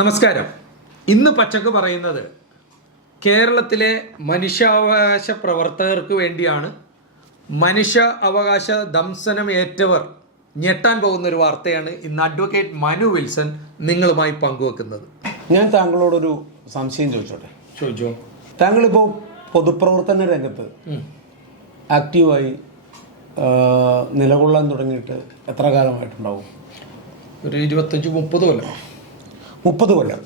നമസ്കാരം. ഇന്ന് പച്ചക്ക് പറയുന്നത് കേരളത്തിലെ മനുഷ്യാവകാശ പ്രവർത്തകർക്ക് വേണ്ടിയാണ്. മനുഷ്യ അവകാശ ദംശനം ഏറ്റവർ ഞെട്ടാൻ പോകുന്നൊരു വാർത്തയാണ് ഇന്ന് അഡ്വക്കേറ്റ് മനു വിൽസൺ നിങ്ങളുമായി പങ്കുവെക്കുന്നത്. ഞാൻ താങ്കളോടൊരു സംശയം ചോദിച്ചോ. താങ്കളിപ്പോൾ പൊതുപ്രവർത്തന രംഗത്ത് ആക്റ്റീവായി നിലകൊള്ളാൻ തുടങ്ങിയിട്ട് എത്ര കാലമായിട്ടുണ്ടാവും? ഒരു 25-30 കൊല്ലം. 30 കൊല്ലം.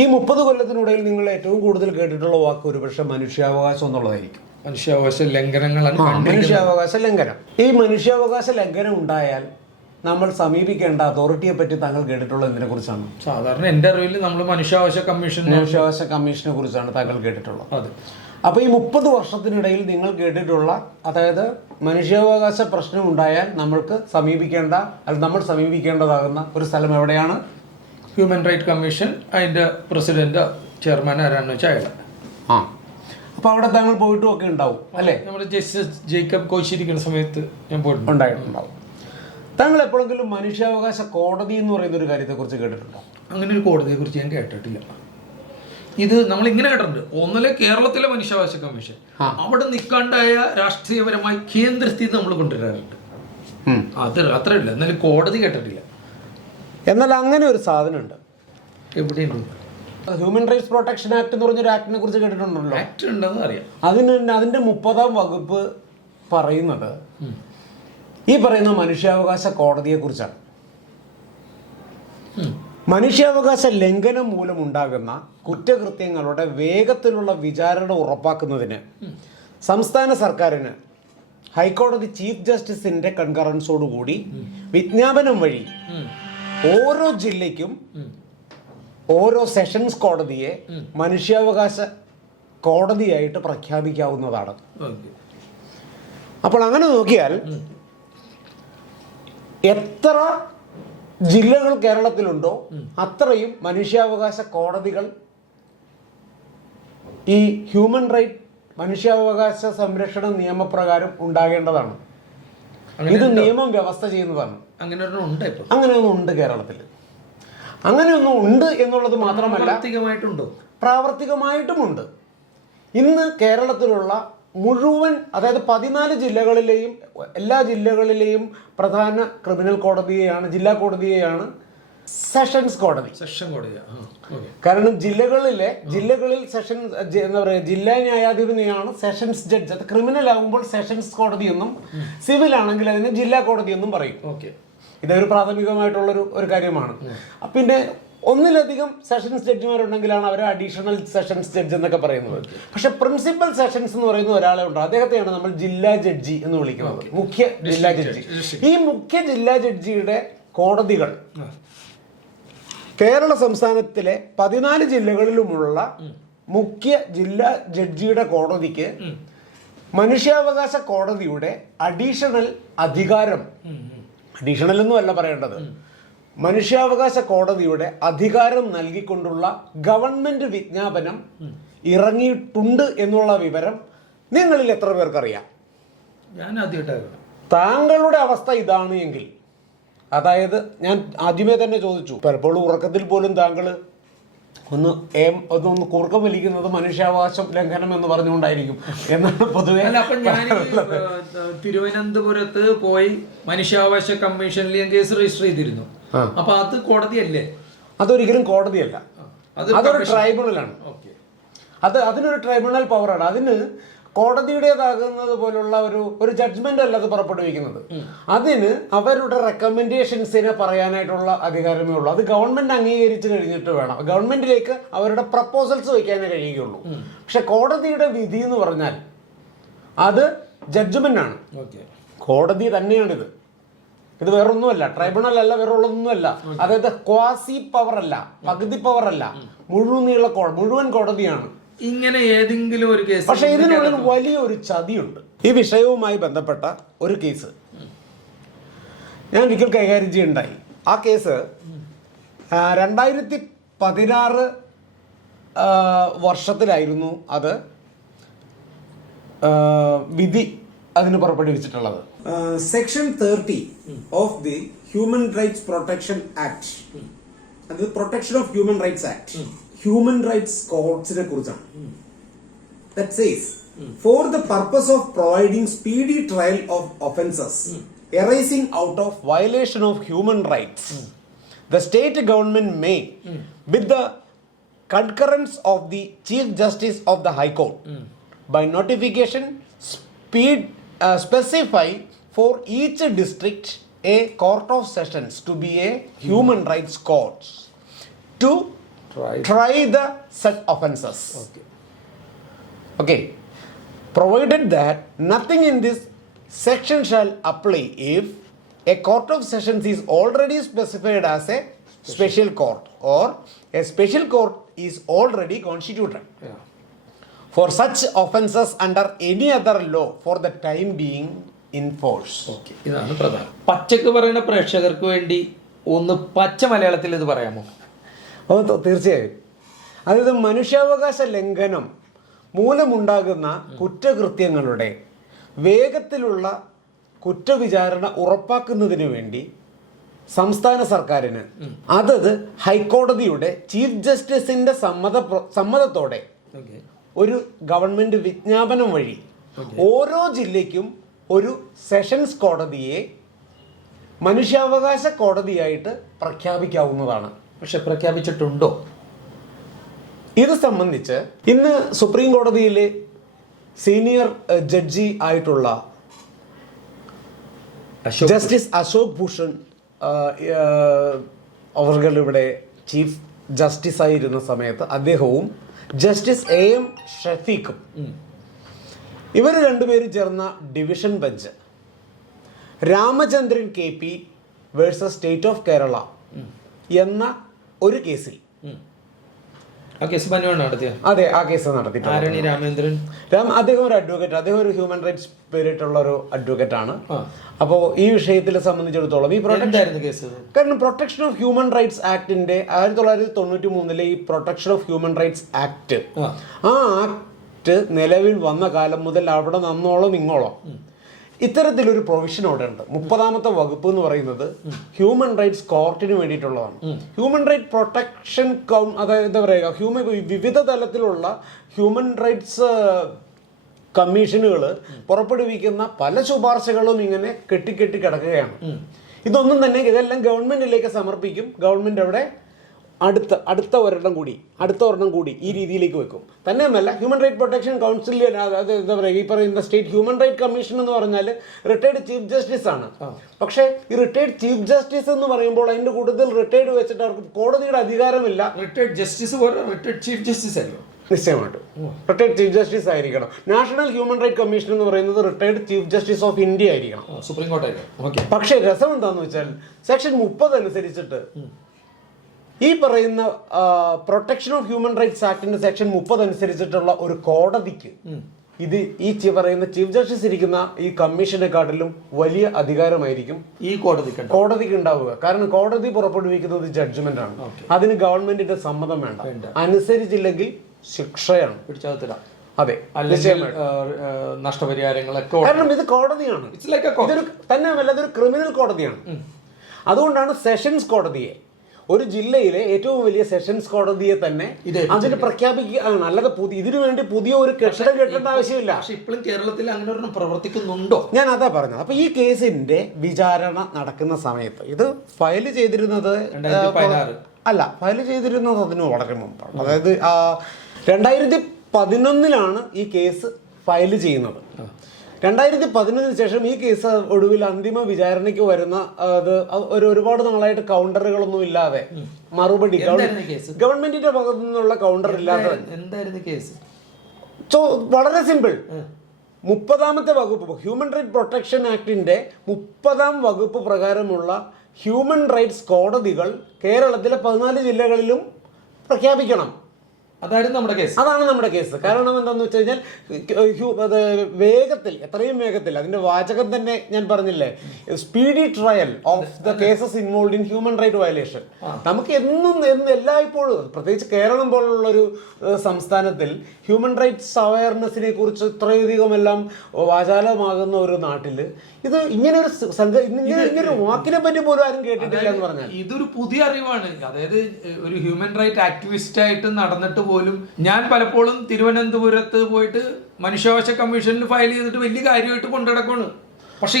ഈ 30 കൊല്ലത്തിനിടയിൽ നിങ്ങൾ ഏറ്റവും കൂടുതൽ കേട്ടിട്ടുള്ള വാക്ക് ഒരുപക്ഷെ മനുഷ്യാവകാശം എന്നുള്ളതായിരിക്കും. മനുഷ്യാവകാശ ലംഘനങ്ങളാണ്. മനുഷ്യാവകാശ ലംഘനം. ഈ മനുഷ്യാവകാശ ലംഘനം ഉണ്ടായാൽ നമ്മൾ സമീപിക്കേണ്ട അതോറിറ്റിയെ പറ്റി താങ്കൾ കേട്ടിട്ടുള്ളത് എന്തിനെ കുറിച്ചാണ്? സാധാരണ എൻ്റെ അറിവിൽ നമ്മൾ മനുഷ്യാവകാശ കമ്മീഷനെ കുറിച്ചാണ് താങ്കൾ കേട്ടിട്ടുള്ളത്. അതെ. അപ്പോൾ ഈ 30 വർഷത്തിനിടയിൽ നിങ്ങൾ കേട്ടിട്ടുള്ള, അതായത് മനുഷ്യാവകാശ പ്രശ്നം ഉണ്ടായാൽ നമ്മൾ സമീപിക്കേണ്ടതാകുന്ന ഒരു സ്ഥലം എവിടെയാണ്? Human right commission. അതിൻ്റെ പ്രസിഡന്റ് ചെയർമാൻ ആരാണെന്ന് വെച്ചാൽ അയാൾ. അപ്പോൾ അവിടെ താങ്കൾ പോയിട്ടും ഒക്കെ ഉണ്ടാവും അല്ലേ? നമ്മുടെ ജസ്റ്റിസ് ജേക്കബ് കോശിരിക്കുന്ന സമയത്ത് ഞാൻ ഉണ്ടായിട്ടുണ്ടാവും. താങ്കൾ എപ്പോഴെങ്കിലും മനുഷ്യാവകാശ കോടതി എന്ന് പറയുന്ന ഒരു കാര്യത്തെക്കുറിച്ച് കേട്ടിട്ടുണ്ടോ? അങ്ങനെ ഒരു കോടതിയെ കുറിച്ച് ഞാൻ കേട്ടിട്ടില്ല. ഇത് നമ്മൾ ഇങ്ങനെ കേട്ടിട്ടുണ്ട്. ഒന്നല്ലേ കേരളത്തിലെ മനുഷ്യാവകാശ കമ്മീഷൻ, അവിടെ നിൽക്കാണ്ടായ രാഷ്ട്രീയപരമായി കേന്ദ്രസ്ഥിതി നമ്മൾ കൊണ്ടുവരാറുണ്ട്. അത് അത്രയില്ല. എന്നാലും കോടതി കേട്ടിട്ടില്ല. എന്നാൽ അങ്ങനെ ഒരു സാധനമുണ്ട്. എവിടെയുണ്ട്? ഹ്യൂമൻ റൈറ്റ്സ് പ്രൊട്ടക്ഷൻ ആക്ട് എന്ന് പറഞ്ഞൊരു ആക്ടിനെ കുറിച്ച് കേട്ടിട്ടുണ്ടല്ലോ. ആക്ട് ഉണ്ടെന്ന് അറിയാം. അതിന്റെ 30ാം വകുപ്പ് പറയുന്നത് ഈ പറയുന്ന മനുഷ്യാവകാശ കോടതിയെ കുറിച്ചാണ്. മനുഷ്യാവകാശ ലംഘനം മൂലമുണ്ടാകുന്ന കുറ്റകൃത്യങ്ങളുടെ വേഗത്തിലുള്ള വിചാരണ ഉറപ്പാക്കുന്നതിന് സംസ്ഥാന സർക്കാരിന് ഹൈക്കോടതി ചീഫ് ജസ്റ്റിസിന്റെ കൺകറൻസോടുകൂടി വിജ്ഞാപനം വഴി ഓരോ ജില്ലയ്ക്കും ഓരോ സെഷൻസ് കോടതിയെ മനുഷ്യാവകാശ കോടതിയായിട്ട് പ്രഖ്യാപിക്കാവുന്നതാണ്. അപ്പോൾ അങ്ങനെ നോക്കിയാൽ എത്ര ജില്ലകൾ കേരളത്തിലുണ്ടോ അത്രയും മനുഷ്യാവകാശ കോടതികൾ ഈ ഹ്യൂമൻ റൈറ്റ് മനുഷ്യാവകാശ സംരക്ഷണ നിയമപ്രകാരം ഉണ്ടാകേണ്ടതാണ്. ഇത് നിയമം വ്യവസ്ഥ ചെയ്യുന്നതാണ്. അങ്ങനെയൊന്നും ഉണ്ട് കേരളത്തിൽ. അങ്ങനെയൊന്നും ഉണ്ട് എന്നുള്ളത് മാത്രമല്ല, പ്രാവർത്തികമായിട്ടുമുണ്ട്. ഇന്ന് കേരളത്തിലുള്ള മുഴുവൻ, അതായത് 14 ജില്ലകളിലെയും എല്ലാ ജില്ലകളിലെയും പ്രധാന ക്രിമിനൽ കോടതിയെയാണ്, ജില്ലാ കോടതിയെയാണ് സെഷൻസ് കോടതി. കാരണം ജില്ലകളിൽ സെഷൻസ് എന്താ പറയുക, ജില്ലാ ന്യായാധിപതിയാണ് സെഷൻസ് ജഡ്ജ്. അത് ക്രിമിനൽ ആകുമ്പോൾ സെഷൻസ് കോടതി എന്നും, സിവിൽ ആണെങ്കിൽ അതിന് ജില്ലാ കോടതി എന്നും പറയും. ഇതൊരു പ്രാഥമികമായിട്ടുള്ളൊരു കാര്യമാണ്. പിന്നെ ഒന്നിലധികം സെഷൻസ് ജഡ്ജിമാരുണ്ടെങ്കിലാണ് അവരെ അഡീഷണൽ സെഷൻസ് ജഡ്ജ് എന്നൊക്കെ പറയുന്നത്. പക്ഷെ പ്രിൻസിപ്പൽ സെഷൻസ് എന്ന് പറയുന്ന ഒരാളെ ഉണ്ട്. അദ്ദേഹത്തെയാണ് നമ്മൾ ജില്ലാ ജഡ്ജി എന്ന് വിളിക്കുന്നത്, മുഖ്യ ജില്ലാ ജഡ്ജി. ഈ മുഖ്യ ജില്ലാ ജഡ്ജിയുടെ കോടതികൾ കേരള സംസ്ഥാനത്തിലെ 14 ജില്ലകളിലുമുള്ള മുഖ്യ ജില്ലാ ജഡ്ജിയുടെ കോടതിക്ക് മനുഷ്യാവകാശ കോടതിയുടെ അഡീഷണൽ അധികാരം, അഡീഷണൽ ഒന്നും അല്ല പറയേണ്ടത്, മനുഷ്യാവകാശ കോടതിയുടെ അധികാരം നൽകിക്കൊണ്ടുള്ള ഗവൺമെന്റ് വിജ്ഞാപനം ഇറങ്ങിയിട്ടുണ്ട് എന്നുള്ള വിവരം നിങ്ങളിൽ എത്ര പേർക്കറിയാം? ഞാൻ ആദ്യമായിട്ടാണ്. താങ്കളുടെ അവസ്ഥ ഇതാണ് എങ്കിൽ, അതായത് ഞാൻ ആദ്യമേ തന്നെ ചോദിച്ചു, പലപ്പോഴും ഉറക്കത്തിൽ പോലും താങ്കൾ ഒന്ന് കൂർക്കം വലിക്കുന്നത് മനുഷ്യാവകാശ ലംഘനം എന്ന് പറഞ്ഞുകൊണ്ടായിരിക്കും എന്നാണ് പൊതുവെ. ഞാൻ തിരുവനന്തപുരത്ത് പോയി മനുഷ്യാവകാശ കമ്മീഷനിൽ ഞാൻ കേസ് രജിസ്റ്റർ ചെയ്തിരുന്നു. അപ്പൊ അത് കോടതിയല്ലേ? അതൊരിക്കലും കോടതിയല്ല, അതൊരു ട്രൈബ്യൂണലാണ്. അതിനൊരു ട്രൈബ്യൂണൽ പവറാണ്. അതിന് കോടതിയുടേതാകുന്നത് പോലുള്ള ഒരു ജഡ്ജ്മെന്റ് അല്ല അത് പുറപ്പെടുവിക്കുന്നത്. അതിന് അവരുടെ റെക്കമെൻഡേഷൻസിനെ പറയാനായിട്ടുള്ള അധികാരമേ ഉള്ളൂ. അത് ഗവൺമെന്റ് അംഗീകരിച്ച് കഴിഞ്ഞിട്ട് വേണം, ഗവൺമെന്റിലേക്ക് അവരുടെ പ്രപ്പോസൽസ് വയ്ക്കാനേ കഴിയുകയുള്ളൂ. പക്ഷെ കോടതിയുടെ വിധി എന്ന് പറഞ്ഞാൽ അത് ജഡ്ജ്മെന്റ് ആണ്, കോടതി തന്നെയാണിത്. ഇത് വേറൊന്നുമല്ല, ട്രൈബ്യൂണൽ അല്ല, വേറൊന്നുമല്ല. അതായത് ക്വാസി പവർ അല്ല, പകുതി പവർ അല്ല, മുഴുവൻ കോടതിയാണ്. ഇങ്ങനെ ഏതെങ്കിലും ഒരു കേസ്. പക്ഷെ ഇതിനുള്ളിൽ വലിയൊരു ചതിയുണ്ട്. ഈ വിഷയവുമായി ബന്ധപ്പെട്ട ഒരു കേസ് ഞാൻ ഒരിക്കൽ കൈകാര്യം ചെയ്യുണ്ടായി. ആ കേസ് 2016 വർഷത്തിലായിരുന്നു അത് വിധി അതിന് പുറപ്പെടുവിച്ചിട്ടുള്ളത്. Section 30 of the human rights protection act, അത് protection of human rights act human rights കോഡ്സിനെ കുറിച്ചാണ്. That says, for the purpose of providing speedy trial of offences arising out of violation of human rights, the state government may, with the concurrence of the Chief Justice of the High Court, by notification, specify for each district a court of sessions to be a human rights court to try the such offences. Okay. Provided that nothing in this section shall apply if a court of sessions is already specified as a special court or a special court is already constituted for such offences under any other law for the time being in force. Okay. ഇതാണ് പ്രധാനം. പച്ചക്ക് പറയുന്ന പ്രേക്ഷകർക്ക് വേണ്ടി ഒന്ന് പച്ച മലയാളത്തിൽ ഇത് പറയാമോ? തീർച്ചയായും. അതായത് മനുഷ്യാവകാശ ലംഘനം മൂലമുണ്ടാകുന്ന കുറ്റകൃത്യങ്ങളുടെ വേഗത്തിലുള്ള കുറ്റവിചാരണ ഉറപ്പാക്കുന്നതിന് വേണ്ടി സംസ്ഥാന സർക്കാരിന് അതത് ഹൈക്കോടതിയുടെ ചീഫ് ജസ്റ്റിസിന്റെ സമ്മതത്തോടെ ഒരു ഗവൺമെന്റ് വിജ്ഞാപനം വഴി ഓരോ ജില്ലയ്ക്കും ഒരു സെഷൻസ് കോടതിയെ മനുഷ്യാവകാശ കോടതിയായിട്ട് പ്രഖ്യാപിക്കാവുന്നതാണ്. പക്ഷെ പ്രഖ്യാപിച്ചിട്ടുണ്ടോ? ഇത് സംബന്ധിച്ച് ഇന്ന് സുപ്രീം കോടതിയിലെ സീനിയർ ജഡ്ജി ആയിട്ടുള്ള ജസ്റ്റിസ് അശോക് ഭൂഷൺ അവർ ഇവിടെ ചീഫ് ജസ്റ്റിസ് ആയിരുന്ന സമയത്ത് അദ്ദേഹവും ജസ്റ്റിസ് AM ഷഫീഖും ഇവർ രണ്ടുപേരും ചേർന്ന division bench Ramachandran KP versus state of Kerala എന്ന ഒരു കേസിൽ അതെ ആ കേസ് നടത്തിയിട്ടുണ്ട്. അദ്ദേഹം ഒരു അഡ്വക്കേറ്റ്, അദ്ദേഹം ഒരു ഹ്യൂമൻ റൈറ്റ്സ് സ്പിരിറ്റ് ഉള്ള ഒരു അഡ്വക്കേറ്റ് ആണ്. അപ്പോൾ ഈ വിഷയത്തിലെ സംബന്ധിച്ചിടത്തോളം ഈ കാരണം പ്രൊട്ടക്ഷൻ ഓഫ് ഹ്യൂമൻ റൈറ്റ്സ് ആക്ടിന്റെ 1993 ഈ protection of human rights act ആ ആക്ട് നിലവിൽ വന്ന കാലം മുതൽ അവിടെ നന്നോളം ഇങ്ങോളം ഇത്തരത്തിലൊരു പ്രൊവിഷൻ അവിടെ ഉണ്ട്. 30ാമത്തെ വകുപ്പ് എന്ന് പറയുന്നത് ഹ്യൂമൻ റൈറ്റ്സ് കോർട്ടിന് വേണ്ടിയിട്ടുള്ളതാണ്. ഹ്യൂമൻ റൈറ്റ് പ്രൊട്ടക്ഷൻ അതായത് എന്താ പറയുക, വിവിധ തലത്തിലുള്ള ഹ്യൂമൻ റൈറ്റ്സ് കമ്മീഷനുകൾ പുറപ്പെടുവിക്കുന്ന പല ശുപാർശകളും ഇങ്ങനെ കെട്ടിക്കെട്ടി കിടക്കുകയാണ്. ഇതൊന്നും തന്നെ ഇതെല്ലാം ഗവൺമെന്റിലേക്ക് സമർപ്പിക്കും. ഗവൺമെന്റ് അവിടെ അടുത്ത ഒരെണ്ണം കൂടി ഈ രീതിയിലേക്ക് വെക്കും. തന്നെയുമല്ല ഹ്യൂമൻ റൈറ്റ് പ്രൊട്ടക്ഷൻ കൗൺസിൽ അതായത് എന്താ പറയുക ഈ പറയുന്ന സ്റ്റേറ്റ് ഹ്യൂമൻ റൈറ്റ് കമ്മീഷൻ എന്ന് പറഞ്ഞാൽ റിട്ടയർഡ് ചീഫ് ജസ്റ്റിസ് ആണ്. പക്ഷേ ഈ റിട്ടയർഡ് ചീഫ് ജസ്റ്റിസ് എന്ന് പറയുമ്പോൾ അതിന്റെ കൂടുതൽ റിട്ടയർഡ് വെച്ചിട്ട് അവർക്ക് കോടതിയുടെ അധികാരമില്ല. Retired justice retired chief justice ആയിരിക്കും. നിശ്ചയമായിട്ടും റിട്ടയർഡ് ചീഫ് ജസ്റ്റിസ് ആയിരിക്കണം. നാഷണൽ ഹ്യൂമൻ റൈറ്റ് കമ്മീഷൻ എന്ന് പറയുന്നത് retired chief justice of India ആയിരിക്കണം, സുപ്രീം കോടതി. പക്ഷേ രസം എന്താന്ന് വെച്ചാൽ സെക്ഷൻ 30 അനുസരിച്ചിട്ട് ഈ പറയുന്ന പ്രൊട്ടക്ഷൻ ഓഫ് ഹ്യൂമൻ റൈറ്റ്സ് ആക്ടിന്റെ സെക്ഷൻ 30 അനുസരിച്ചിട്ടുള്ള ഒരു കോടതിക്ക് ഇത് ഈ പറയുന്ന ചീഫ് ജസ്റ്റിസ് ഇരിക്കുന്ന ഈ കമ്മീഷനെക്കാട്ടിലും വലിയ അധികാരമായിരിക്കും ഈ കോടതിക്ക് ഉണ്ടാവുക. കാരണം കോടതി പുറപ്പെടുവിക്കുന്നത് ജഡ്ജ്മെന്റ് ആണ്. അതിന് ഗവൺമെന്റിന്റെ സമ്മതം വേണ്ട. അനുസരിച്ചില്ലെങ്കിൽ ശിക്ഷയാണ്. അതെ, നഷ്ടപരിഹാരങ്ങളൊക്കെ. കാരണം ഇത് കോടതിയാണ്. ഇതൊരു തന്നെയല്ല, ഇതൊരു ക്രിമിനൽ കോടതിയാണ്. അതുകൊണ്ടാണ് സെഷൻസ് കോടതിയെ, ഒരു ജില്ലയിലെ ഏറ്റവും വലിയ സെഷൻസ് കോടതിയെ തന്നെ അതിന് പ്രഖ്യാപിക്കുകയാണ്. അല്ലാതെ ഇതിനു വേണ്ടി പുതിയ ഒരു കെട്ടിടം കെട്ടേണ്ട ആവശ്യമില്ല. ഇപ്പോഴും കേരളത്തിൽ അങ്ങനെ ഒരു പ്രവർത്തിക്കുന്നുണ്ടോ? ഞാൻ അതാ പറഞ്ഞത്. അപ്പൊ ഈ കേസിന്റെ വിചാരണ നടക്കുന്ന സമയത്ത് ഇത് ഫയൽ ചെയ്തിരുന്നത് അതിന് വളരെ മുമ്പാണ്. അതായത് 2011 ഈ കേസ് ഫയൽ ചെയ്യുന്നത്. 2011 ശേഷം ഈ കേസ് ഒടുവിൽ അന്തിമ വിചാരണയ്ക്ക് വരുന്ന ഒരുപാട് നാളായിട്ട് കൗണ്ടറുകളൊന്നും ഇല്ലാതെ മറുപടി ഗവൺമെന്റിന്റെ ഭാഗത്തു നിന്നുള്ള കൗണ്ടർ ഇല്ലാതെ വളരെ സിമ്പിൾ 30ാമത്തെ വകുപ്പ് ഹ്യൂമൻ റൈറ്റ് പ്രൊട്ടക്ഷൻ ആക്ടിന്റെ 30ാം വകുപ്പ് പ്രകാരമുള്ള ഹ്യൂമൻ റൈറ്റ്സ് കോടതികൾ കേരളത്തിലെ 14 ജില്ലകളിലും പ്രഖ്യാപിക്കണം. അതായിരുന്നു നമ്മുടെ കേസ്. അതാണ് നമ്മുടെ കേസ്. കാരണം എന്താണെന്ന് വെച്ച് കഴിഞ്ഞാൽ അത് വേഗത്തിൽ, എത്രയും വേഗത്തിൽ, അതിന്റെ വാചകം തന്നെ ഞാൻ പറഞ്ഞില്ലേ, speedy trial of the cases involve in human right violation. നമുക്ക് എല്ലായ്പ്പോഴും, പ്രത്യേകിച്ച് കേരളം പോലുള്ള ഒരു സംസ്ഥാനത്തിൽ ഹ്യൂമൻ റൈറ്റ്സ് അവയർനെസ്സിനെ കുറിച്ച് ഇത്രയധികം എല്ലാം വാചാലമാകുന്ന ഒരു നാട്ടില് ഇത് ഇങ്ങനെ ഒരു വാക്കിനെ പറ്റി പോലും ആരും കേട്ടിട്ടില്ല എന്ന് പറഞ്ഞാൽ ഇതൊരു പുതിയ അറിവാണ്. അതായത് ഒരു ഹ്യൂമൻ റൈറ്റ് ആക്ടിവിസ്റ്റ് ആയിട്ട് നടന്നിട്ട് പോലും ഞാൻ പലപ്പോഴും തിരുവനന്തപുരത്ത് പോയിട്ട് മനുഷ്യാവകാശ കമ്മീഷനിൽ ഫയൽ ചെയ്തിട്ട് വലിയ കാര്യമായിട്ട് കൊണ്ടുനടക്കാണ്. പക്ഷെ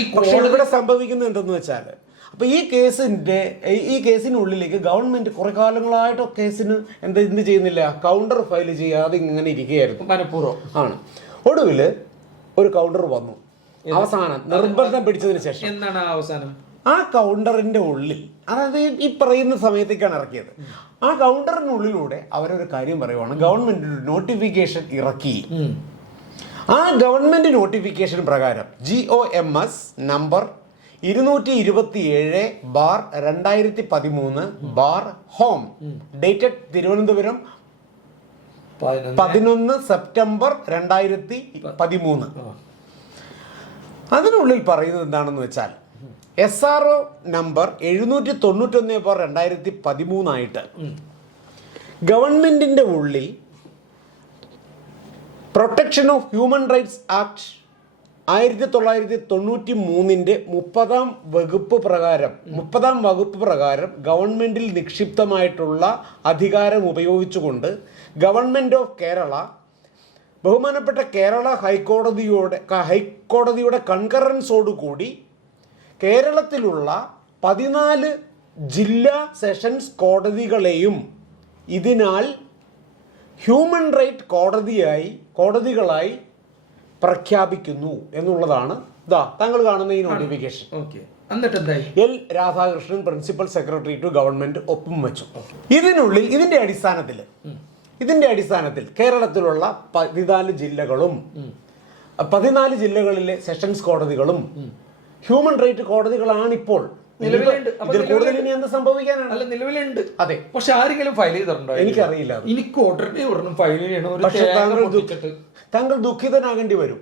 ഇവിടെ സംഭവിക്കുന്നത് എന്തെന്ന് വെച്ചാൽ, അപ്പൊ ഈ കേസിനുള്ളിലേക്ക് ഗവൺമെന്റ് കുറെ കാലങ്ങളായിട്ട് കേസിന് എന്ത് ചെയ്യുന്നില്ല, കൗണ്ടർ ഫയൽ ചെയ്യാതെ ഇങ്ങനെ ഇരിക്കുകയായിരുന്നു. മനഃപൂർവ്വം ആണ്. ഒടുവില് ഒരു കൗണ്ടർ വന്നു. അവസാനം നിർബന്ധം പിടിച്ചതിന് ശേഷം എന്താണ് അവസാനം? ആ കൗണ്ടറിന്റെ ഉള്ളിൽ, അതായത് ഈ പറയുന്ന സമയത്തേക്കാണ് ഇറക്കിയത്, ആ കൗണ്ടറിനുള്ളിലൂടെ അവരൊരു കാര്യം പറയുവാണ്, ഗവൺമെന്റ് നോട്ടിഫിക്കേഷൻ ഇറക്കി. ആ ഗവൺമെന്റ് നോട്ടിഫിക്കേഷൻ പ്രകാരം GOMS number 227/2013 home dated Thiruvananthapuram 11 September 2013. അതിനുള്ളിൽ പറയുന്നത് എന്താണെന്ന് വെച്ചാൽ, SRO നമ്പർ 791/2013 ആയിട്ട് ഗവൺമെന്റിന്റെ ഉള്ളിൽ protection of human rights act 1993 30ാം വകുപ്പ് പ്രകാരം ഗവൺമെന്റിൽ നിക്ഷിപ്തമായിട്ടുള്ള അധികാരം ഉപയോഗിച്ചുകൊണ്ട് ഗവൺമെന്റ് ഓഫ് കേരള ബഹുമാനപ്പെട്ട കേരള ഹൈക്കോടതിയുടെ കൺകറൻസോടുകൂടി കേരളത്തിലുള്ള 14 ജില്ലാ സെഷൻസ് കോടതികളെയും ഇതിനാൽ ഹ്യൂമൻ റൈറ്റ് കോടതികളായി പ്രഖ്യാപിക്കുന്നു എന്നുള്ളതാണ് താങ്കൾ കാണുന്ന ഈ notification. L Radhakrishnan principal secretary to government ഒപ്പും വെച്ചു. ഇതിനുള്ളിൽ ഇതിന്റെ അടിസ്ഥാനത്തിൽ കേരളത്തിലുള്ള 14 ജില്ലകളും 14 ജില്ലകളിലെ സെഷൻസ് കോടതികളും ഹ്യൂമൻ റൈറ്റ് കോടതികളാണ് ഇപ്പോൾ. ഇതിൽ കൂടുതൽ ഇനി എന്ത് സംഭവിക്കാനാണ്? അല്ല, നിലവിലുണ്ട്. അതെ, പക്ഷെ ആരെങ്കിലും ഫയൽ ചെയ്തിട്ടുണ്ടോ? എനിക്കറിയില്ല. എനിക്ക് ഉടനെ ഫയൽ ചെയ്യണം. പക്ഷെ താങ്കൾ ദുഃഖിതനാകേണ്ടി വരും.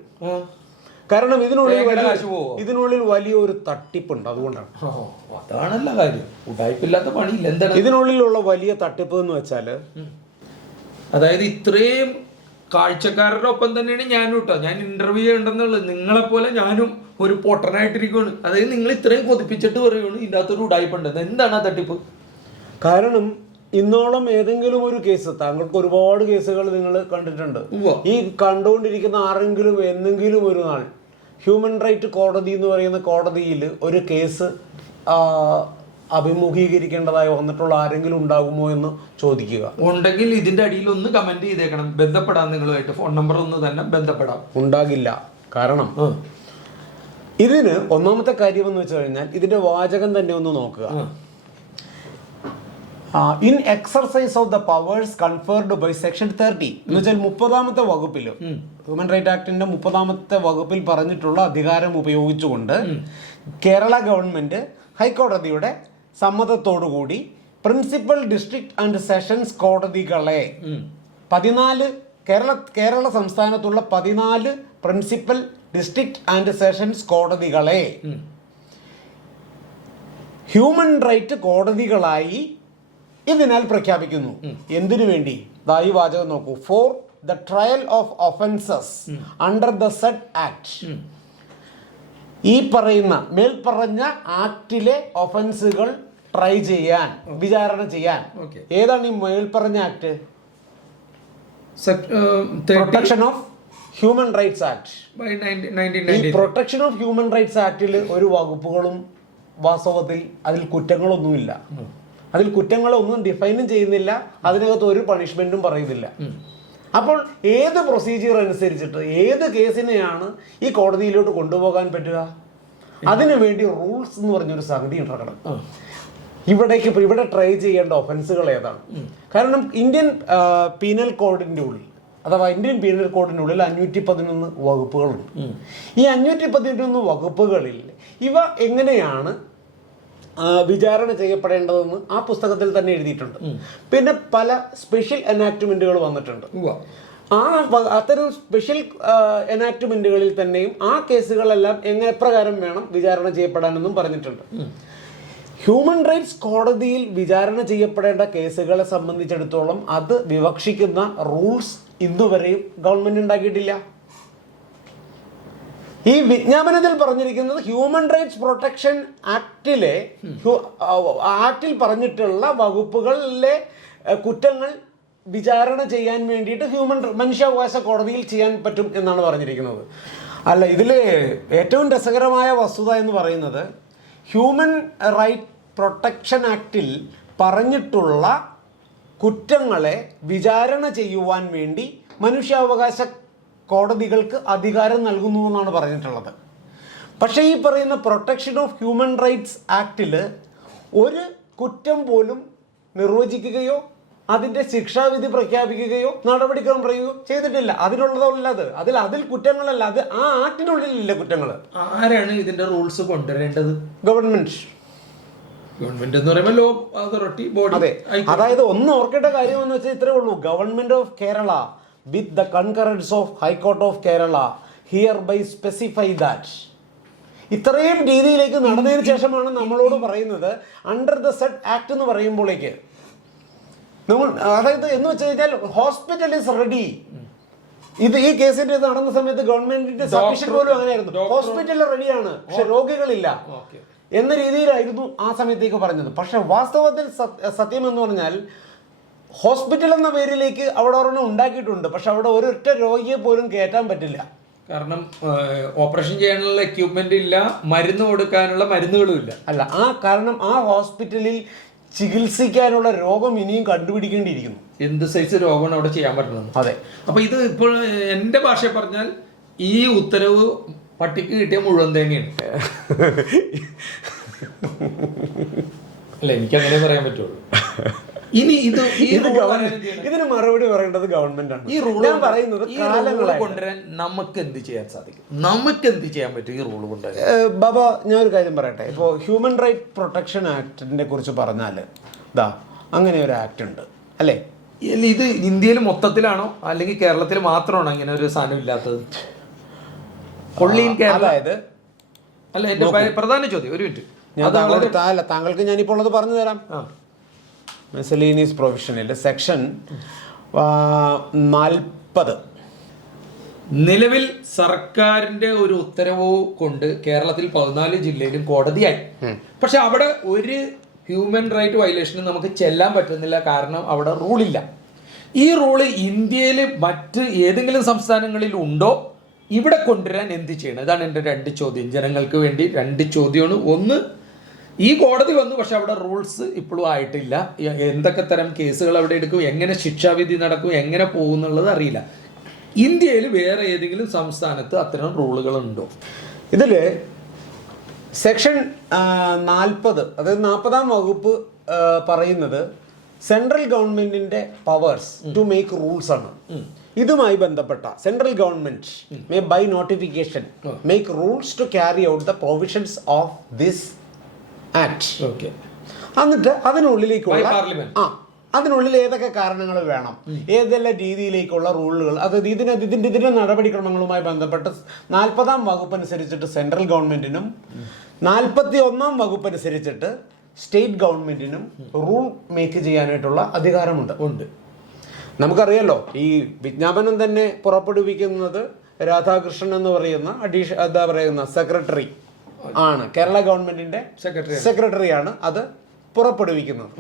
കാരണം ഇതിനുള്ളിൽ വലിയൊരു തട്ടിപ്പുണ്ട്. അതുകൊണ്ടാണ്. അതാണല്ല കാര്യം. ഉടായ്പില്ലാത്ത പണിയില്ല. എന്താണ് ഇതിനുള്ളിലുള്ള വലിയ തട്ടിപ്പ് എന്ന് വെച്ചാല്, അതായത് ഇത്രയും കാഴ്ചക്കാരുടെ ഒപ്പം തന്നെയാണ് ഞാനും കേട്ടോ. ഞാൻ ഇന്റർവ്യൂ ചെയ്യണ്ടെന്നുള്ളത്. നിങ്ങളെപ്പോലെ ഞാനും ഒരു പൊട്ടനായിട്ടിരിക്കുകയാണ്. അതായത് നിങ്ങൾ ഇത്രയും കൊതിപ്പിച്ചിട്ട് പറയുകയാണ് ഇതിൻ്റെ അകത്തൊരു ഉടായ്പുണ്ട്. എന്താണ് ആ തട്ടിപ്പ്? കാരണം ഇന്നോളം ഏതെങ്കിലും ഒരു കേസ്, താങ്കൾക്ക് ഒരുപാട് കേസുകൾ നിങ്ങൾ കണ്ടിട്ടുണ്ട്. ഈ കണ്ടുകൊണ്ടിരിക്കുന്ന ആരെങ്കിലും എന്തെങ്കിലും ഒരു നാൾ ഹ്യൂമൻ റൈറ്റ് കോടതി എന്ന് പറയുന്ന കോടതിയിൽ ഒരു കേസ് അഭിമുഖീകരിക്കേണ്ടതായി വന്നിട്ടുള്ള ആരെങ്കിലും ഉണ്ടാകുമോ എന്ന് ചോദിക്കുക. ഉണ്ടെങ്കിൽ ഇതിന്റെ അടിയിൽ ഒന്ന് കമന്റ് ചെയ്തേക്കണം. ബന്ധപ്പെടാം, നിങ്ങളുമായിട്ട് ഫോൺ നമ്പർ ഒന്ന് തന്നെ ബന്ധപ്പെടാം. ഉണ്ടാകില്ല. കാരണം ഇതിന് ഒന്നാമത്തെ കാര്യം എന്ന് വെച്ച് കഴിഞ്ഞാൽ ഇതിന്റെ വാചകം തന്നെ ഒന്ന് നോക്കുക. In exercise of the powers conferred by section 30 എന്ന് വെച്ചാൽ 30ാമത്തെ വകുപ്പിൽ, ഹ്യൂമൻ റൈറ്റ് ആക്ടിന്റെ 30ാമത്തെ വകുപ്പിൽ പറഞ്ഞിട്ടുള്ള അധികാരം ഉപയോഗിച്ചുകൊണ്ട് കേരള ഗവൺമെന്റ് ഹൈക്കോടതിയുടെ സമ്മതത്തോടുകൂടി പ്രിൻസിപ്പൽ ഡിസ്ട്രിക്ട് ആൻഡ് സെഷൻസ് കോടതികളെ 14 കേരള സംസ്ഥാനത്തുള്ള 14 പ്രിൻസിപ്പൽ ഡിസ്ട്രിക്ട് ആൻഡ് സെഷൻസ് കോടതികളെ ഹ്യൂമൻ റൈറ്റ് കോടതികളായി ഇതിനാൽ പ്രഖ്യാപിക്കുന്നു. എന്തിനു വേണ്ടി? ഈ വാചകം നോക്കൂ. For the trial of offences under the said act. ഈ പറയുന്ന മേൽപ്പറഞ്ഞ ആക്ടിലെ ഒഫൻസുകൾ ട്രൈ ചെയ്യാൻ, വിചാരണ ചെയ്യാൻ. ഏതാണ് ഈ മേൽപ്പറഞ്ഞ act? Protection of human rights act. ഈ പ്രൊട്ടക്ഷൻ ഓഫ് ഹ്യൂമൻ റൈറ്റ്സ് ആക്ടിൽ ഒരു വകുപ്പുകളും വാസ്തവത്തിൽ അതിൽ കുറ്റങ്ങളൊന്നുമില്ല. അതിൽ കുറ്റങ്ങളൊന്നും ഡിഫൈനും ചെയ്യുന്നില്ല. അതിനകത്ത് ഒരു പണിഷ്മെന്റും പറയുന്നില്ല. അപ്പോൾ ഏത് പ്രൊസീജിയർ അനുസരിച്ചിട്ട് ഏത് കേസിനെയാണ് ഈ കോടതിയിലോട്ട് കൊണ്ടുപോകാൻ പറ്റുക? അതിനു വേണ്ടി റൂൾസ് എന്ന് പറഞ്ഞൊരു സംഗതി ഉണ്ടാക്കണം. ഇവിടെ ട്രൈ ചെയ്യേണ്ട ഒഫൻസുകൾ ഏതാണ്? കാരണം ഇന്ത്യൻ പീനൽ കോഡിന്റെ ഉള്ളിൽ, അഥവാ ഇന്ത്യൻ പീനൽ കോഡിന്റെ ഉള്ളിൽ 511 വകുപ്പുകളുണ്ട്. ഈ 511 വകുപ്പുകളിൽ ഇവ എങ്ങനെയാണ് വിചാരണ ചെയ്യപ്പെടേണ്ടതെന്ന് ആ പുസ്തകത്തിൽ തന്നെ എഴുതിയിട്ടുണ്ട്. പിന്നെ പല സ്പെഷ്യൽ എനാക്ട്മെന്റുകൾ വന്നിട്ടുണ്ട്. അത്തരം സ്പെഷ്യൽ എനാക്ട്മെന്റുകളിൽ തന്നെയും ആ കേസുകളെല്ലാം എപ്രകാരം വേണം വിചാരണ ചെയ്യപ്പെടാനെന്നും പറഞ്ഞിട്ടുണ്ട്. ഹ്യൂമൻ റൈറ്റ്സ് കോടതിയിൽ വിചാരണ ചെയ്യപ്പെടേണ്ട കേസുകളെ സംബന്ധിച്ചിടത്തോളം അത് വിവക്ഷിക്കുന്ന റൂൾസ് ഇന്നുവരെയും ഗവൺമെന്റ് ഉണ്ടാക്കിയിട്ടില്ല. ഈ വിജ്ഞാപനത്തിൽ പറഞ്ഞിരിക്കുന്നത് ഹ്യൂമൻ റൈറ്റ്സ് പ്രൊട്ടക്ഷൻ ആക്ടിൽ പറഞ്ഞിട്ടുള്ള വകുപ്പുകളിലെ കുറ്റങ്ങൾ വിചാരണ ചെയ്യാൻ വേണ്ടിയിട്ട് മനുഷ്യാവകാശ കോടതിയിൽ ചെയ്യാൻ പറ്റും എന്നാണ് പറഞ്ഞിരിക്കുന്നത്. അല്ല, ഇതിൽ ഏറ്റവും രസകരമായ വസ്തുത എന്ന് പറയുന്നത് ഹ്യൂമൻ റൈറ്റ് പ്രൊട്ടക്ഷൻ ആക്ടിൽ പറഞ്ഞിട്ടുള്ള കുറ്റങ്ങളെ വിചാരണ ചെയ്യുവാൻ വേണ്ടി മനുഷ്യാവകാശ കോടതികൾക്ക് അധികാരം നൽകുന്നു എന്നാണ് പറഞ്ഞിട്ടുള്ളത്. പക്ഷേ ഈ പറയുന്ന പ്രൊട്ടക്ഷൻ ഓഫ് ഹ്യൂമൻ റൈറ്റ്സ് ആക്ടിൽ ഒരു കുറ്റം പോലും നിർവചിക്കുകയോ അതിൻ്റെ ശിക്ഷാവിധി പ്രഖ്യാപിക്കുകയോ നടപടിക്രമം പറയുകയോ ചെയ്തിട്ടില്ല. അതിനുള്ളതല്ലത്, അതിൽ കുറ്റങ്ങളല്ല, അത് ആ ആക്ടിനുള്ളിലില്ല കുറ്റങ്ങൾ. ആരാണ് ഇതിന്റെ റൂൾസ് കൊണ്ടുവരേണ്ടത്? ഗവൺമെന്റ് എന്ന് പറയുമ്പോൾ ലോ അതോറിറ്റി ബോഡി. അതെ, അതായത് ഒന്ന് ഓർക്കേണ്ട കാര്യം എന്ന് വെച്ചാൽ ഇത്രേ ഉള്ളൂ. Government of Kerala with the concurrence of High Court of Kerala hereby specify that. ഇത്രയും രീതിയിലേക്ക് നടന്നതിന് ശേഷമാണ് നമ്മളോട് പറയുന്നത് അണ്ടർ ദ സെറ്റ് ആക്ട് എന്ന് പറയുമ്പോഴേക്ക് നമ്മൾ, അതായത് എന്ന് വെച്ച് കഴിഞ്ഞാൽ ഹോസ്പിറ്റൽ ഈസ് റെഡി. ഈ കേസിന്റെ നടന്ന സമയത്ത് ഗവൺമെന്റിന്റെ സബ്മിഷൻ പോലും അങ്ങനെയായിരുന്നു. ഹോസ്പിറ്റൽ റെഡിയാണ്, പക്ഷെ രോഗികളില്ല എന്ന രീതിയിലായിരുന്നു ആ സമയത്തേക്ക് പറഞ്ഞത്. പക്ഷെ വാസ്തവത്തിൽ സത്യം എന്ന് പറഞ്ഞാൽ ഹോസ്പിറ്റൽ എന്ന പേരിലേക്ക് അവിടെ ഒരെണ്ണം ഉണ്ടാക്കിയിട്ടുണ്ട്, പക്ഷെ അവിടെ ഒരൊറ്റ രോഗിയെ പോലും കയറ്റാൻ പറ്റില്ല. കാരണം ഓപ്പറേഷൻ ചെയ്യാനുള്ള എക്യുപ്മെന്റ് ഇല്ല, മരുന്ന് കൊടുക്കാനുള്ള മരുന്നുകളും ഇല്ല. അല്ല, കാരണം ആ ഹോസ്പിറ്റലിൽ ചികിത്സിക്കാനുള്ള രോഗം ഇനിയും കണ്ടുപിടിക്കേണ്ടിയിരിക്കുന്നു. എന്ത് സൈസ് രോഗമാണ് അവിടെ ചെയ്യാൻ പറ്റുന്നത്? അതെ. അപ്പൊ ഇത് ഇപ്പോൾ എന്റെ ഭാഷയിൽ പറഞ്ഞാൽ ഈ ഉത്തരവ് പട്ടിക്ക് കിട്ടിയ മുഴുവൻ തേങ്ങയാണ്. അല്ല, എനിക്കങ്ങനെ പറയാൻ പറ്റുള്ളൂ. ഇനി ഇതിന് മറുപടി പറയേണ്ടത് ഗവൺമെന്റ് ആണ്. ഈ റൂൾ പറയുന്നത് കൊണ്ടുവരാൻ നമുക്ക് എന്ത് ചെയ്യാൻ സാധിക്കും? നമുക്ക് എന്ത് ചെയ്യാൻ പറ്റും ഈ റൂൾ കൊണ്ടുവരാൻ? ബാബ, ഞാനൊരു കാര്യം പറയട്ടെ. ഇപ്പോൾ ഹ്യൂമൻ റൈറ്റ് പ്രൊട്ടക്ഷൻ ആക്ടിനെ കുറിച്ച് പറഞ്ഞാൽ അങ്ങനെ ഒരു ആക്ട് ഉണ്ട് അല്ലേ? ഇത് ഇന്ത്യയിൽ മൊത്തത്തിലാണോ അല്ലെങ്കിൽ കേരളത്തിൽ മാത്രമാണോ ഇങ്ങനെ ഒരു സാധനം ഇല്ലാത്തത്? അതായത് അല്ല, എന്റെ പ്രധാന ചോദ്യം, ഒരു മിനിറ്റ്, താങ്കൾക്ക് ഞാനിപ്പോൾ ഉള്ളത് പറഞ്ഞു തരാം. മിസലേനിയസ് പ്രൊവിഷനിൽ സെക്ഷൻ 40 നിലവിൽ സർക്കാരിന്റെ ഒരു ഉത്തരവ് കൊണ്ട് കേരളത്തിൽ 14 ജില്ലയിലും കോടതിയായി. പക്ഷെ അവിടെ ഒരു ഹ്യൂമൻ റൈറ്റ് വയലേഷന് നമുക്ക് ചെല്ലാൻ പറ്റുന്നില്ല, കാരണം അവിടെ റൂളില്ല. ഈ റൂള് ഇന്ത്യയിൽ മറ്റ് ഏതെങ്കിലും സംസ്ഥാനങ്ങളിൽ ഉണ്ടോ? ഇവിടെ കൊണ്ടുവരാൻ എന്ത് ചെയ്യണം? ഇതാണ് എൻ്റെ 2 ചോദ്യം. ജനങ്ങൾക്ക് വേണ്ടി 2 ചോദ്യമാണ്. ഒന്ന്, ഈ കോടതി വന്നു, പക്ഷെ അവിടെ റൂൾസ് ഇപ്പോഴും ആയിട്ടില്ല. എന്തൊക്കെ തരം കേസുകൾ അവിടെ എടുക്കും, എങ്ങനെ ശിക്ഷാവിധി നടക്കും, എങ്ങനെ പോകും എന്നുള്ളത് അറിയില്ല. ഇന്ത്യയിൽ വേറെ ഏതെങ്കിലും സംസ്ഥാനത്ത് അത്തരം റൂളുകൾ ഉണ്ടോ? ഇതിൽ സെക്ഷൻ 40, അതായത് 40-ാം വകുപ്പ് പറയുന്നത് സെൻട്രൽ ഗവൺമെന്റിന്റെ പവേഴ്സ് ടു മേക്ക് റൂൾസ് ആണ്. ഇതുമായി ബന്ധപ്പെട്ട central government may by notification make rules to carry out the provisions of this act. എന്നിട്ട് അതിനുള്ളിൽ ഏതൊക്കെ കാരണങ്ങൾ വേണം, ഏതെല്ലാം രീതിയിലേക്കുള്ള റൂളുകൾ, അതായത് ഇതിന്റെ നടപടിക്രമങ്ങളുമായി ബന്ധപ്പെട്ട് 40-ാം വകുപ്പ് അനുസരിച്ചിട്ട് സെൻട്രൽ ഗവൺമെന്റിനും 41-ാം വകുപ്പ് അനുസരിച്ചിട്ട് സ്റ്റേറ്റ് ഗവൺമെന്റിനും റൂൾ മേക്ക് ചെയ്യാനായിട്ടുള്ള അധികാരമുണ്ട്. നമുക്കറിയാലോ, ഈ വിജ്ഞാപനം തന്നെ പുറപ്പെടുവിക്കുന്നത് രാധാകൃഷ്ണൻ എന്ന് പറയുന്ന സെക്രട്ടറി ആണ്. കേരള ഗവൺമെന്റിന്റെ സെക്രട്ടറിയാണ് അത് പുറപ്പെടുവിക്കുന്നത്.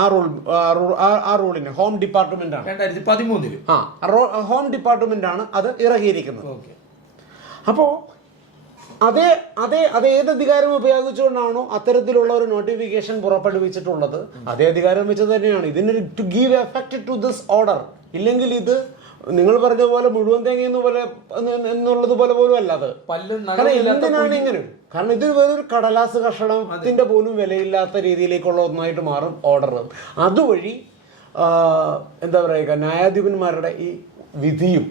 ആ റൂളിന് ഹോം ഡിപ്പാർട്ട്മെന്റ് ആണ് 2013 ഹോം ഡിപ്പാർട്ട്മെന്റ് ആണ് അത് ഇറക്കിയിരിക്കുന്നത്. അപ്പോ അതേ ഏത് അധികാരം ഉപയോഗിച്ചുകൊണ്ടാണോ അത്തരത്തിലുള്ള ഒരു നോട്ടിഫിക്കേഷൻ പുറപ്പെടുവിച്ചിട്ടുള്ളത്, അതേ അധികാരം വെച്ച് തന്നെയാണ് ഇതിന് to give effect to this order. ഇല്ലെങ്കിൽ ഇത് നിങ്ങൾ പറഞ്ഞ പോലെ മുഴുവൻ തേങ്ങ എന്നുള്ളത് പോലെ പോലും അല്ലാതെ. എന്തിനാണ് ഇങ്ങനെ? കാരണം ഇത് വേറൊരു കടലാസ് കഷണത്തിന്റെ പോലും വിലയില്ലാത്ത രീതിയിലേക്കുള്ള ഒന്നായിട്ട് മാറും ഓർഡർ. അതുവഴി എന്താ പറയുക, ന്യായാധിപന്മാരുടെ ഈ വിധിയും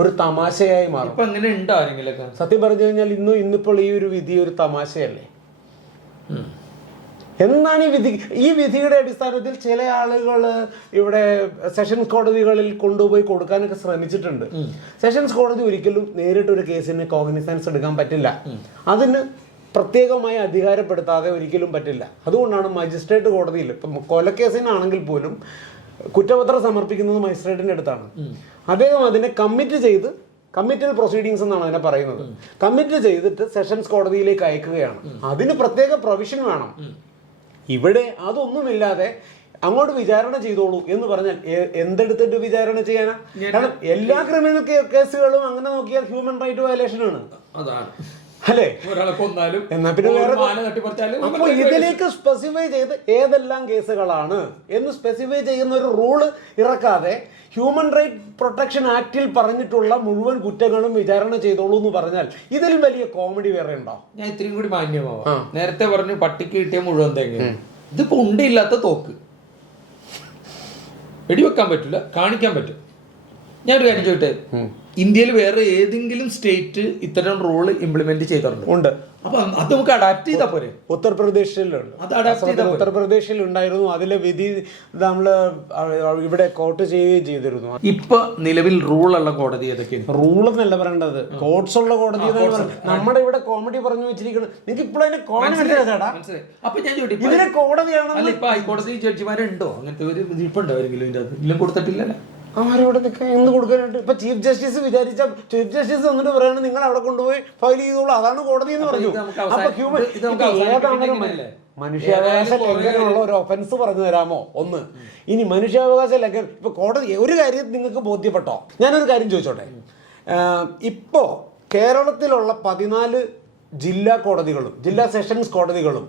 ഒരു തമാശയായി മാറും. സത്യം പറഞ്ഞു കഴിഞ്ഞാൽ ഇന്നിപ്പോൾ ഈ ഒരു വിധി ഒരു തമാശയല്ലേ? എന്നാണ് ഈ വിധിയുടെ അടിസ്ഥാനത്തിൽ ചില ആളുകൾ ഇവിടെ സെഷൻസ് കോടതികളിൽ കൊണ്ടുപോയി കൊടുക്കാനൊക്കെ ശ്രമിച്ചിട്ടുണ്ട്. സെഷൻസ് കോടതി ഒരിക്കലും നേരിട്ടൊരു കേസിന് കോഗ്നിസൻസ് എടുക്കാൻ പറ്റില്ല. അതിന് പ്രത്യേകമായി അധികാരപ്പെടുത്താതെ ഒരിക്കലും പറ്റില്ല. അതുകൊണ്ടാണ് മജിസ്ട്രേറ്റ് കോടതിയിൽ ഇപ്പം കൊലക്കേസിനാണെങ്കിൽ പോലും കുറ്റപത്രം സമർപ്പിക്കുന്നത് മജിസ്ട്രേറ്റിന്റെ അടുത്താണ്. അദ്ദേഹം അതിനെ കമ്മിറ്റൽ പ്രൊസീഡിങ്സ് എന്നാണ് അതിനെ പറയുന്നത്. കമ്മിറ്റ് ചെയ്തിട്ട് സെഷൻസ് കോടതിയിലേക്ക് അയക്കുകയാണ്. അതിന് പ്രത്യേക പ്രൊവിഷൻ വേണം. ഇവിടെ അതൊന്നുമില്ലാതെ അങ്ങോട്ട് വിചാരണ ചെയ്തോളൂ എന്ന് പറഞ്ഞാൽ എന്തെടുത്തിട്ട് വിചാരണ ചെയ്യാനാ? കാരണം എല്ലാ ക്രിമിനൽ കേസുകളും അങ്ങനെ നോക്കിയാൽ ഹ്യൂമൻ റൈറ്റ് വയലേഷൻ ആണ്. അല്ലേ? എന്നാ പിന്നെ വേറെ അപ്പൊ ഇതിലേക്ക് സ്പെസിഫൈ ചെയ്ത് ഏതെല്ലാം കേസുകളാണ് എന്ന് സ്പെസിഫൈ ചെയ്യുന്ന ഒരു റൂള് ഇറക്കാതെ ഹ്യൂമൻ റൈറ്റ് പ്രൊട്ടക്ഷൻ ആക്ടിൽ പറഞ്ഞിട്ടുള്ള മുഴുവൻ കുറ്റങ്ങളും വിചാരണ ചെയ്തോളൂ എന്ന് പറഞ്ഞാൽ ഇതിൽ വലിയ കോമഡി വേറെ ഉണ്ടോ? ഞാൻ ഇത്രയും കൂടി മാന്യമാവാം. നേരത്തെ പറഞ്ഞു പട്ടിക്ക് കിട്ടിയ മുഴുവൻ തേങ്ങ. ഇതിപ്പോ ഉണ്ടില്ലാത്ത തോക്ക് വെടിവെക്കാൻ പറ്റില്ല, കാണിക്കാൻ പറ്റും. ഞാനൊരു കാര്യം ചോദിട്ടെ, ഇന്ത്യയിൽ വേറെ ഏതെങ്കിലും സ്റ്റേറ്റ് ഇത്തരം റൂള് ഇംപ്ലിമെന്റ് ചെയ്തിട്ടുണ്ട്? അപ്പൊ അത് നമുക്ക് അഡാപ്റ്റ് ചെയ്താൽ പോരെ? ഉത്തർപ്രദേശിലുണ്ട്. ഉത്തർപ്രദേശിൽ ഉണ്ടായിരുന്നു. അതിലെ വിധി നമ്മള് ഇവിടെ കോർട്ട് ചെയ്യുകയും ചെയ്തിരുന്നു. ഇപ്പൊ നിലവിൽ റൂളുള്ള കോടതി ഏതൊക്കെയാണ്? റൂൾ എന്നല്ല പറയേണ്ടത്, കോർട്സ് ഉള്ള കോടതി. നമ്മുടെ ഇവിടെ കോമഡി പറഞ്ഞു വെച്ചിരിക്കുന്നത്. നിങ്ങൾക്ക് ഇപ്പോഴും അതിന്റെ കോമഡി മനസ്സിലാക്കാടാ. അപ്പൊ ഞാൻ ചോദിച്ചു, ഇതിനെ കോടതിയാണോ? അല്ല, ഇപ്പൊ ഹൈക്കോടതി ജഡ്ജിമാരുണ്ടോ? അങ്ങനത്തെ ഒരു ഇരിപ്പുണ്ടോ അവരെങ്കിലും? ഇതിന്റെ എല്ലാം കൊടുത്തിട്ടില്ലല്ലോ. ആരോട് നിൽക്കാൻ എന്ത് കൊടുക്കാനായിട്ട്? ഇപ്പൊ ചീഫ് ജസ്റ്റിസ് വിചാരിച്ച ചീഫ് ജസ്റ്റിസ് വന്നിട്ട് പറയണത് നിങ്ങൾ അവിടെ കൊണ്ടുപോയി ഫയൽ ചെയ്തോളൂ, അതാണ് കോടതി എന്ന് പറഞ്ഞു. മനുഷ്യാവകാശ ലംഘനമുള്ള ഒരു ഒഫൻസ് പറഞ്ഞു തരാമോ? ഒന്ന്. ഇനി മനുഷ്യാവകാശ ലംഘനം ഇപ്പൊ കോടതി ഒരു കാര്യം നിങ്ങൾക്ക് ബോധ്യപ്പെട്ടോ? ഞാനൊരു കാര്യം ചോദിച്ചോട്ടെ. ഇപ്പോ കേരളത്തിലുള്ള 14 ജില്ലാ കോടതികളും ജില്ലാ സെഷൻസ് കോടതികളും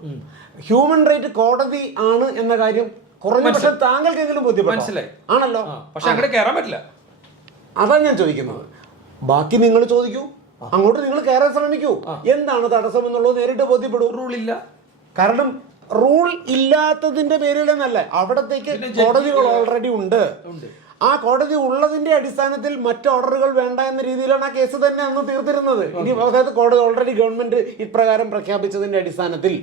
ഹ്യൂമൻ റൈറ്റ് കോടതി ആണ് എന്ന കാര്യം കുറഞ്ഞ പക്ഷെ താങ്കൾക്കെങ്കിലും ബോധ്യപ്പെട്ടു ആണല്ലോ. പക്ഷെ അങ്ങോട്ട് കയറാൻ പറ്റില്ല. അതാണ് ഞാൻ ചോദിക്കുന്നത്. ബാക്കി നിങ്ങൾ ചോദിക്കൂ, അങ്ങോട്ട് നിങ്ങൾ കയറാൻ ശ്രമിക്കൂ. എന്താണ് തടസ്സം എന്നുള്ളത് നേരിട്ട് ബോധ്യപ്പെടൂ. റൂളില്ല. കാരണം റൂൾ ഇല്ലാത്തതിന്റെ പേരിലെന്നല്ല, അവിടത്തേക്ക് കോടതികൾ ഓൾറെഡി ഉണ്ട്. ആ കോടതി ഉള്ളതിന്റെ അടിസ്ഥാനത്തിൽ മറ്റ് ഓർഡറുകൾ വേണ്ട എന്ന രീതിയിലാണ് ആ കേസ് തന്നെ അന്ന് തീർത്തിരുന്നത്. ഇനി അതായത് കോടതി ഓൾറെഡി ഗവൺമെന്റ് ഇപ്രകാരം പ്രഖ്യാപിച്ചതിന്റെ അടിസ്ഥാനത്തിൽ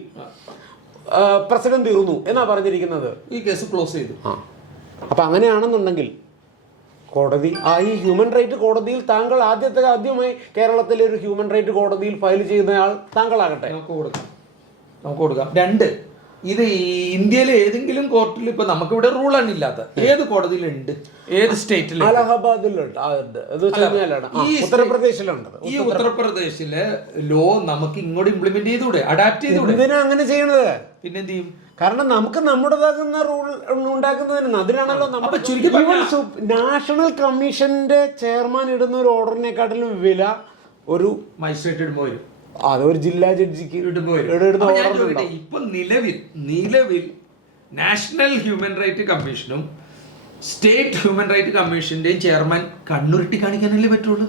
പ്രസിഡന്റ് തീർന്നു എന്നാ പറഞ്ഞിരിക്കുന്നത്. ഈ കേസ് ക്ലോസ് ചെയ്തു. അപ്പൊ അങ്ങനെയാണെന്നുണ്ടെങ്കിൽ കോടതി ഈ ഹ്യൂമൻ റൈറ്റ് കോടതിയിൽ താങ്കൾ ആദ്യമായി കേരളത്തിലെ ഒരു ഹ്യൂമൻ റൈറ്റ് കോടതിയിൽ ഫയൽ ചെയ്യുന്നയാൾ താങ്കളാകട്ടെ. നമുക്ക് കൊടുക്കാം. 2, ഇത് ഇന്ത്യയിലെ ഏതെങ്കിലും കോർട്ടിൽ ഇപ്പൊ നമുക്കിവിടെ റൂളാണ് ഇല്ലാത്ത ഏത് കോടതിയിലുണ്ട്? ഏത് സ്റ്റേറ്റിൽ? അലഹബാദിലുണ്ട്, ഉത്തർപ്രദേശിലുണ്ട്. ഈ ഉത്തർപ്രദേശിലെ ലോ നമുക്ക് ഇങ്ങോട്ട് ഇംപ്ലിമെന്റ് ചെയ്തൂടെ? അഡാപ്റ്റ് ചെയ്തൂടെ? എന്തിനാ അങ്ങനെ ചെയ്യണത്? പിന്നെ എന്ത് ചെയ്യും? കാരണം നമുക്ക് നമ്മുടേതാകുന്ന റൂൾ ഉണ്ടാക്കുന്നതിന് അതിനാണല്ലോ നാഷണൽ കമ്മീഷന്റെ ചെയർമാൻ ഇടുന്ന ഒരു ഓർഡറിനെക്കാട്ടിലും വില ഒരു മജിസ്ട്രേറ്റ് ഇടുമ്പോ വരും. അതൊരു ജില്ലാ ജഡ്ജിക്ക് ഇപ്പൊ നിലവിൽ നാഷണൽ ഹ്യൂമൻ റൈറ്റ് കമ്മീഷനും സ്റ്റേറ്റ് ഹ്യൂമൻ റൈറ്റ് കമ്മീഷന്റെയും ചെയർമാൻ കണ്ണുരുട്ടി കാണിക്കാനല്ലേ പറ്റുള്ളൂ.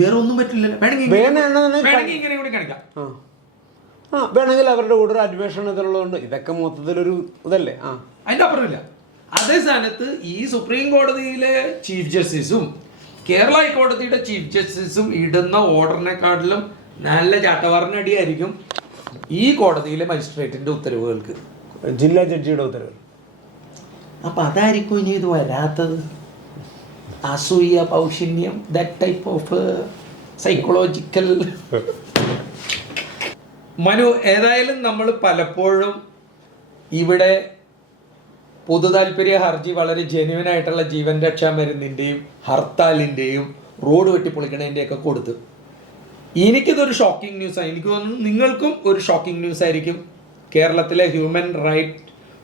വേറെ ഒന്നും പറ്റില്ലല്ലോ. വേണമെങ്കിൽ ഇങ്ങനെ കൂടി കാണിക്കാം. വേണമെങ്കിൽ അവരുടെ കൂടെ ഒരു അന്വേഷണത്തിലുള്ളതുകൊണ്ട് ഇതൊക്കെ മൊത്തത്തിലൊരു ഇതല്ലേ. അതിന്റെ അപ്പുറമില്ല. അതേ സ്ഥാനത്ത് ഈ സുപ്രീം കോടതിയിലെ ചീഫ് ജസ്റ്റിസും കേരള ഹൈക്കോടതിയുടെ ചീഫ് ജസ്റ്റിസും ഇടുന്ന ഓർഡറിനെക്കാട്ടിലും നല്ല ചാട്ടവാറിനടിയായിരിക്കും ഈ കോടതിയിലെ മജിസ്ട്രേറ്റിന്റെ ഉത്തരവുകൾക്ക്, ജില്ലാ ജഡ്ജിയുടെ ഉത്തരവ്. അപ്പൊ അതായിരിക്കും ഇനി ഇത് വരാത്തത്. അസൂയ, പൗഷിന്യം, that type of psychological. Manu, ഏതായാലും നമ്മൾ പലപ്പോഴും ഇവിടെ പൊതു താല്പര്യ ഹർജി വളരെ ജെന്യുവൻ ആയിട്ടുള്ള ജീവൻ രക്ഷാ മരുന്നിന്റെയും ഹർത്താലിന്റെയും റോഡ് വെട്ടിപ്പൊളിക്കണതിന്റെ ഒക്കെ കൊടുത്തു. എനിക്കിതൊരു ഷോക്കിംഗ് ന്യൂസാണ്. എനിക്ക് തോന്നുന്നു നിങ്ങൾക്കും ഒരു ഷോക്കിംഗ് ന്യൂസ് ആയിരിക്കും. കേരളത്തിലെ ഹ്യൂമൻ റൈറ്റ്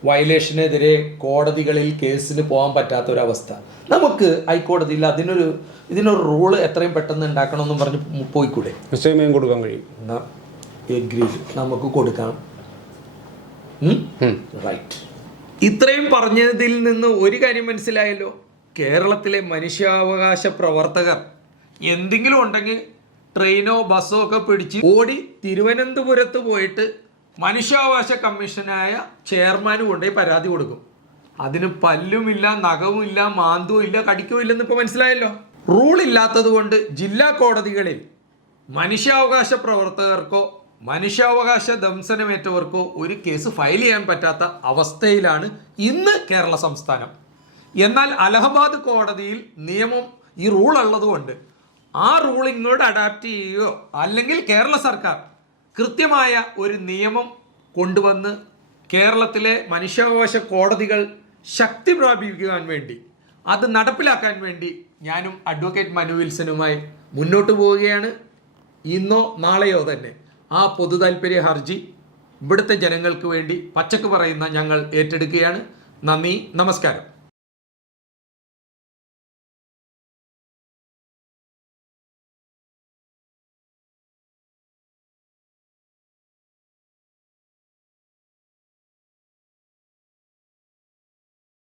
വയലേഷനെതിരെ കോടതികളിൽ കേസിന് പോകാൻ പറ്റാത്തൊരവസ്ഥ. നമുക്ക് ഹൈക്കോടതിയിൽ ഇതിനൊരു റൂള് എത്രയും പെട്ടെന്ന് ഉണ്ടാക്കണമെന്നും പറഞ്ഞ് പോയിക്കൂടെ? നിശ്ചയമായും കൊടുക്കാൻ കഴിയും. നമുക്ക് കൊടുക്കാം. റൈറ്റ്. ഇത്രയും പറഞ്ഞതിൽ നിന്ന് ഒരു കാര്യം മനസ്സിലായല്ലോ. കേരളത്തിലെ മനുഷ്യാവകാശ പ്രവർത്തകർ എന്തെങ്കിലും ഉണ്ടെങ്കിൽ ട്രെയിനോ ബസ്സോ ഒക്കെ പിടിച്ച് ഓടി തിരുവനന്തപുരത്ത് പോയിട്ട് മനുഷ്യാവകാശ കമ്മീഷനായ ചെയർമാന് കൊണ്ടുപോയി പരാതി കൊടുക്കും. അതിന് പല്ലുമില്ല, നഖവുമില്ല, മാന്തവും ഇല്ല, കടിക്കവും ഇല്ലെന്ന് ഇപ്പോൾ മനസ്സിലായല്ലോ. റൂൾ ഇല്ലാത്തത് കൊണ്ട് ജില്ലാ കോടതികളിൽ മനുഷ്യാവകാശ പ്രവർത്തകർക്കോ മനുഷ്യാവകാശ ദംശനമേറ്റവർക്കോ ഒരു കേസ് ഫയൽ ചെയ്യാൻ പറ്റാത്ത അവസ്ഥയിലാണ് ഇന്ന് കേരള സംസ്ഥാനം. എന്നാൽ അലഹബാദ് കോടതിയിൽ നിയമം ഈ റൂൾ ഉള്ളതുകൊണ്ട് ആ റൂൾ ഇങ്ങോട്ട് അഡാപ്റ്റ് ചെയ്യുകയോ അല്ലെങ്കിൽ കേരള സർക്കാർ കൃത്യമായ ഒരു നിയമം കൊണ്ടുവന്ന് കേരളത്തിലെ മനുഷ്യാവകാശ കോടതികൾ ശക്തി പ്രാപിക്കാൻ വേണ്ടി അത് നടപ്പിലാക്കാൻ വേണ്ടി ഞാനും അഡ്വക്കേറ്റ് മനു വിൽസനുമായി മുന്നോട്ട് പോവുകയാണ്. ഇന്നോ നാളെയോ തന്നെ ആ പൊതു താൽപര്യ ഹർജി ഇവിടുത്തെ ജനങ്ങൾക്ക് വേണ്ടി പച്ചക്ക് പറയുന്ന ഞങ്ങൾ ഏറ്റെടുക്കുകയാണ്. നന്ദി, നമസ്കാരം.